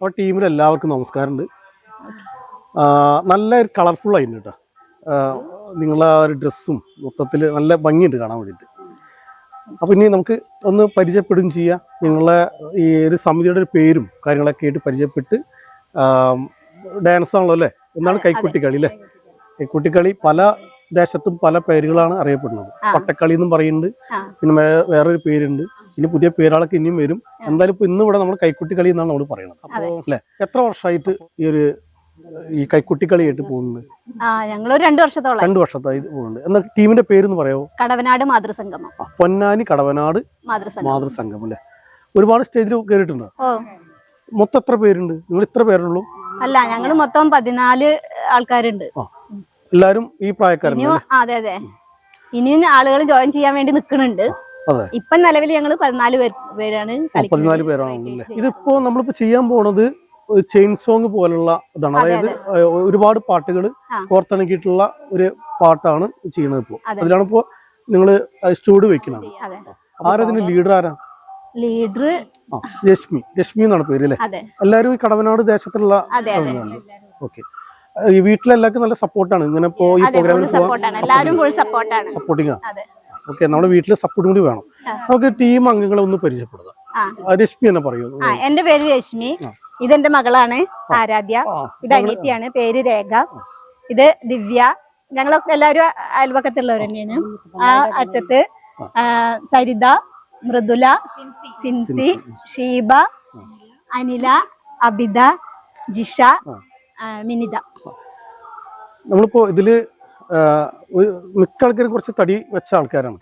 അപ്പോൾ ടീമിൽ എല്ലാവർക്കും നമസ്കാരമുണ്ട്. നല്ല കളർഫുൾ ആയിരുന്നു കേട്ടോ. നിങ്ങളെ ആ ഒരു ഡ്രസ്സും മൊത്തത്തിൽ നല്ല ഭംഗിയുണ്ട് കാണാൻ വേണ്ടിയിട്ട്. അപ്പോൾ ഇനി നമുക്ക് ഒന്ന് പരിചയപ്പെടുകയും ചെയ്യാം. നിങ്ങളെ ഈ ഒരു സമിതിയുടെ ഒരു പേരും കാര്യങ്ങളൊക്കെ ആയിട്ട് പരിചയപ്പെട്ട് ഡാൻസ് ആണല്ലോ അല്ലേ? എന്നാണ് കൈക്കുട്ടിക്കളി അല്ലേ? കൈക്കുട്ടിക്കളി പല ദേശത്തും പല പേരുകളാണ് അറിയപ്പെടുന്നത്. പട്ടക്കളി എന്നും പറയുന്നുണ്ട്, പിന്നെ വേറൊരു പേരുണ്ട്, ഇനി പുതിയ പേരുകളൊക്കെ ഇനിയും വരും. എന്തായാലും ഇപ്പൊ ഇന്ന് ഇവിടെ നമ്മൾ കൈക്കുട്ടിക്കളി എന്നാണ് നമ്മൾ പറയുന്നത്. അപ്പോൾ അല്ലെ, എത്ര വർഷമായിട്ട് ഈ കൈക്കുട്ടിക്കളിയായിട്ട് പോകുന്നത്? ഞങ്ങൾ 2 വർഷത്തോളം. 2 വർഷത്തായി പോകുന്നുണ്ട്. എന്നാ ടീമിന്റെ പേരെന്ന് പറയാമോ? കടവനാട് മാതൃസംഗമം. പൊന്നാനി കടവനാട് മാതൃസംഗമം അല്ലേ? ഒരുപാട് സ്റ്റേജിൽ കയറിയിട്ടുണ്ടോ? മൊത്തം എത്ര പേരുണ്ട്? നിങ്ങൾ ഇത്ര പേരുള്ളൂ? അല്ല, ഞങ്ങൾ മൊത്തം 14 ആൾക്കാരുണ്ട്. എല്ലാരും ഈ പ്രായക്കാരല്ലേ? അതെ അതെ. ഇനിയും ആളുകൾ ജോയിൻ ചെയ്യാൻ വേണ്ടി നിൽക്കുന്നുണ്ട്. ഇപ്പൊ നിലവിൽ ഞങ്ങൾ 14 പേരാണ്. 14 പേരാണല്ലേ? ഇതിപ്പോ നമ്മളിപ്പോ ചെയ്യാൻ പോണത് ചെയിൻ സോങ് പോലുള്ള ഇതാണ്. അതായത് ഒരുപാട് പാട്ടുകൾ കോർത്തിണക്കിയിട്ടുള്ള ഒരു പാട്ടാണ് ചെയ്യുന്നത്. ഇപ്പോ അതിലാണ് ഇപ്പോ നിങ്ങള് സ്റ്റൂഡ് വെക്കുന്നത്. ആരതിന് ലീഡർ ആരാ? ലീഡർ രശ്മി എന്നാണ് പേര് അല്ലേ? എല്ലാരും ഈ കടവനാട് ദേശത്തുള്ള. ഓക്കെ. ഈ വീട്ടിലെല്ലാവർക്കും നല്ല സപ്പോർട്ടാണ് ഇങ്ങനെ ഇപ്പോ ഈ പ്രോഗ്രാമിൽ സപ്പോർട്ടിംഗ് ആണ്. ഓക്കെ, നമ്മുടെ വീട്ടിലെ സപ്പോർട്ടും കൂടി വേണം. നമുക്ക് ടീം അംഗങ്ങളെ ഒന്ന് പരിചയപ്പെടുക. രശ്മി എന്ന് പറയൂ. എന്റെ പേര് രശ്മി, ഇതെന്റെ മകളാണ് ആരാധ്യ, ഇത് അനിയത്തിയാണ്, പേര് രേഖ, ഇത് ദിവ്യ. ഞങ്ങളൊക്കെ എല്ലാവരും അയൽവക്കത്തുള്ളവർ തന്നെയാണ്. ആ അറ്റത്ത് സരിത, മൃദുല, സിൻസി, ഷീബ, അനില, അബിത, ജിഷ, മിനിത. നമ്മളിപ്പോ ഇതില് മിക്ക ആൾക്കാരും കുറച്ച് തടി വെച്ച ആൾക്കാരാണ്.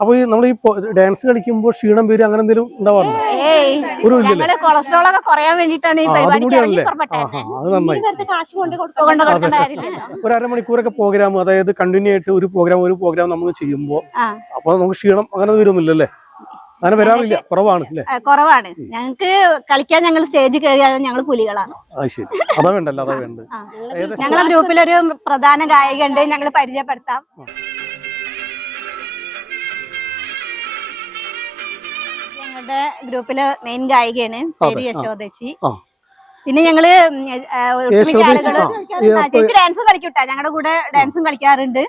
അപ്പൊ നമ്മൾ ഈ ഡാൻസ് കളിക്കുമ്പോൾ ക്ഷീണം പേര് അങ്ങനെ എന്തെങ്കിലും ഉണ്ടാവാറുണ്ടോ? കൊളസ്ട്രോൾ ഒക്കെ കുറയാൻ വേണ്ടിട്ടാണ് ഈ പരിപാടി. അത് നന്നായി. ഒരു അരമണിക്കൂറൊക്കെ പ്രോഗ്രാം, അതായത് കണ്ടിന്യൂ ആയിട്ട് ഒരു പ്രോഗ്രാം നമ്മൾ ചെയ്യുമ്പോ അപ്പൊ നമുക്ക് ക്ഷീണം അങ്ങനെ വരുന്നില്ലല്ലേ? അങ്ങനെ വരാറില്ല, കുറവാണ് അല്ലേ? കുറവാണ്. ഞങ്ങൾക്ക് കളിക്കാൻ ഞങ്ങൾ സ്റ്റേജിൽ കയറിയാൽ ഞങ്ങൾ പുലികളാണ്. ശരി, അതാ വേണ്ടല്ലോ, അതാ വേണ്ട. ഞങ്ങളുടെ ഗ്രൂപ്പിലൊരു പ്രധാന ഗായിക ഉണ്ട്, ഞങ്ങൾ പരിചയപ്പെടുത്താം. ഞങ്ങളുടെ ഗ്രൂപ്പിലെ മെയിൻ ഗായികയാണ്, പേര് യശോദച്ചി. പിന്നെ ഞങ്ങള് ചേച്ചി ഡാൻസ് കളിക്കൂട്ടാ, ഞങ്ങളുടെ കൂടെ ഡാൻസും കളിക്കാറുണ്ട്.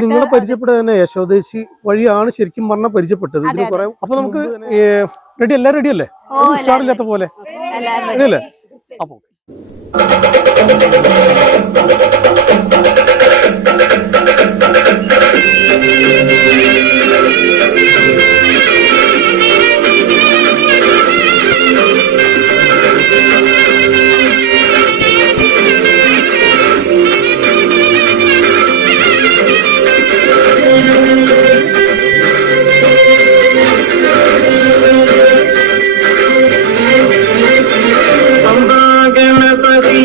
നിങ്ങളെ പരിചയപ്പെട്ടത് തന്നെ യശോദേശി വഴിയാണ് ശരിക്കും പറഞ്ഞാൽ പരിചയപ്പെട്ടത്. ഇതിന് കുറെ. അപ്പൊ നമുക്ക് റെഡി അല്ലേ? ഉഷാറില്ലാത്ത പോലെ അല്ലേ? അപ്പൊ ഗണപതി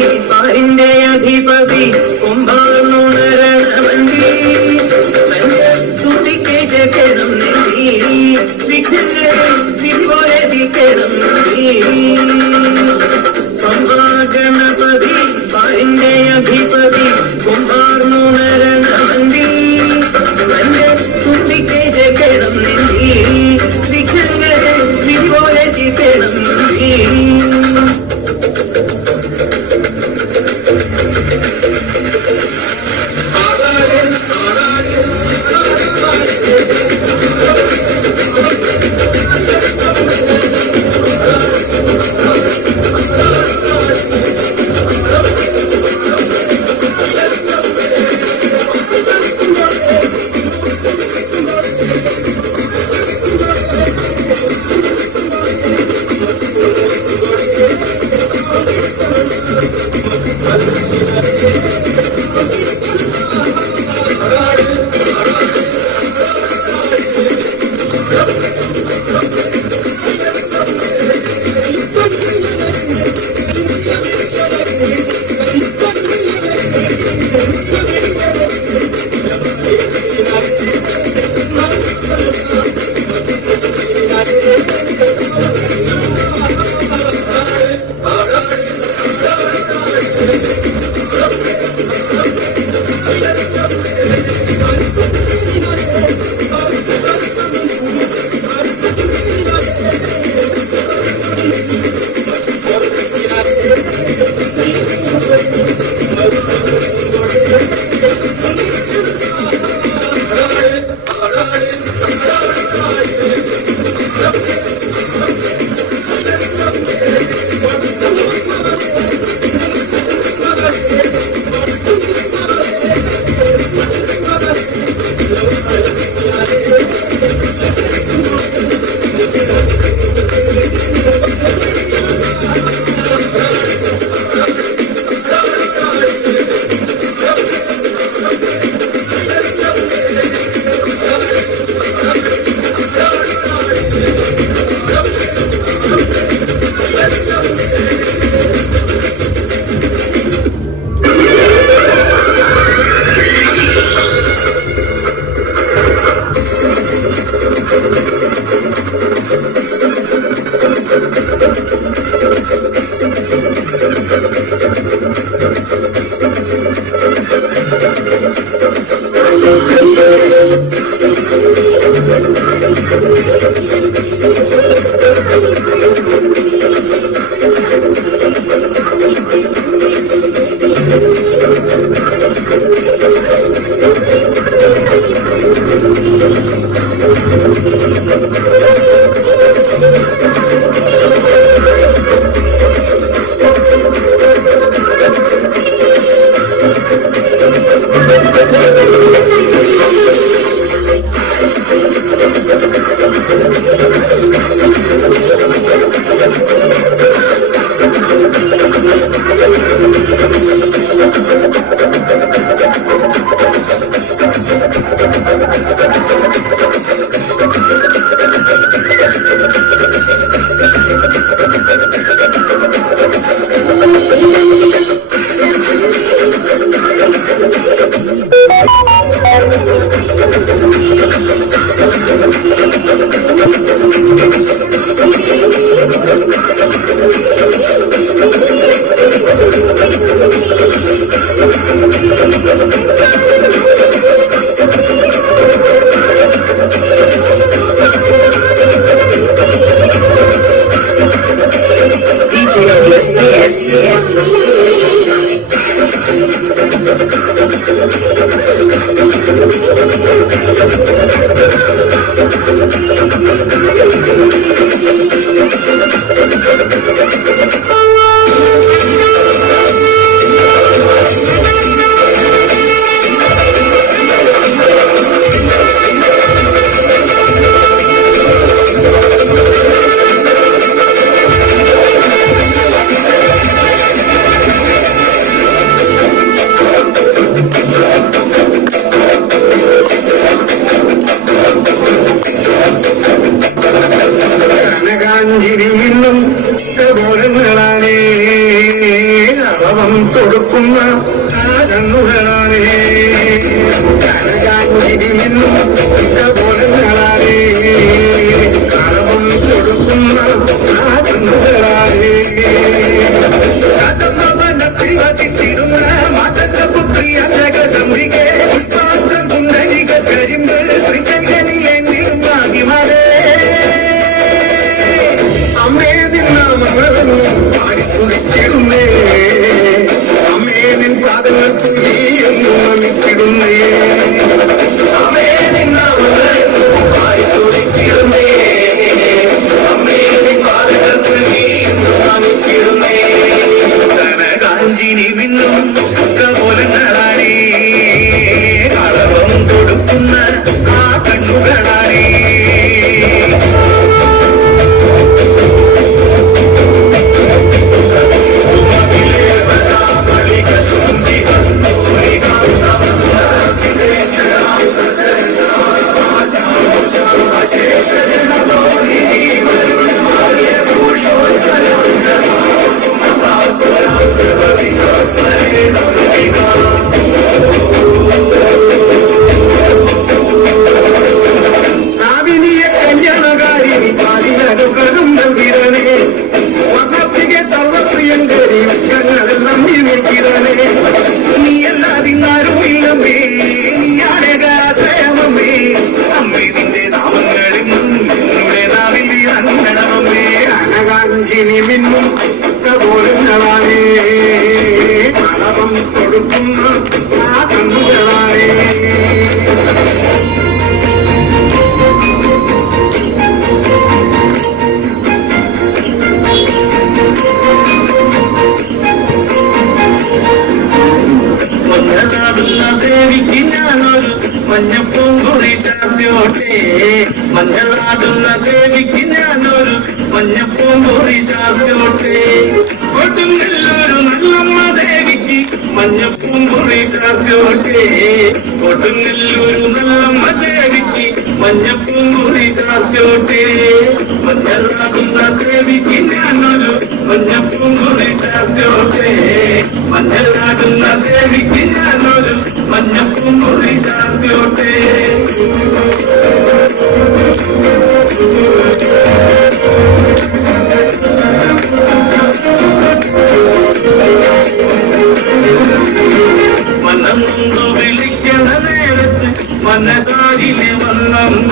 മനതാരിലെ വന്നമ്മ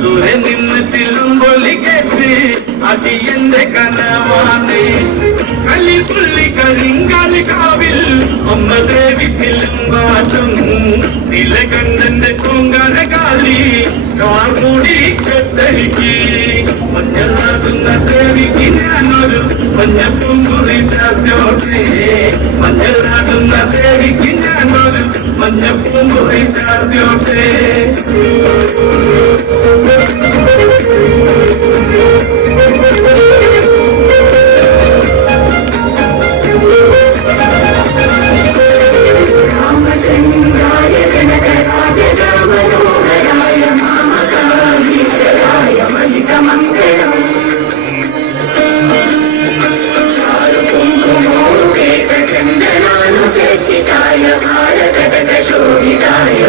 ദൂരെ നിന്ന് ചില്ലുമ്പൊലി കേട്ട് അടിയന്റെ കനവാണ് കലിപ്പുള്ളി കരിങ്കാലി കാവിൽ അമ്മ ദേവി ചില്ലുമ്പാട്ടും നിലകണ്ഠന്റെ പൂങ്കാല കാലി കാർമൂടി കെട്ടടിക്ക് മഞ്ഞളാകുന്ന ദേവിക്ക് ഞാനൊരു മഞ്ഞപ്പൂങ്കുറി ചാർത്തോട്ടെ മഞ്ഞളാകുന്ന ദേവിക്ക് ഞാനൊരു മഞ്ഞപ്പൂങ്കുറി ചാർത്തോട്ടെ ിതായ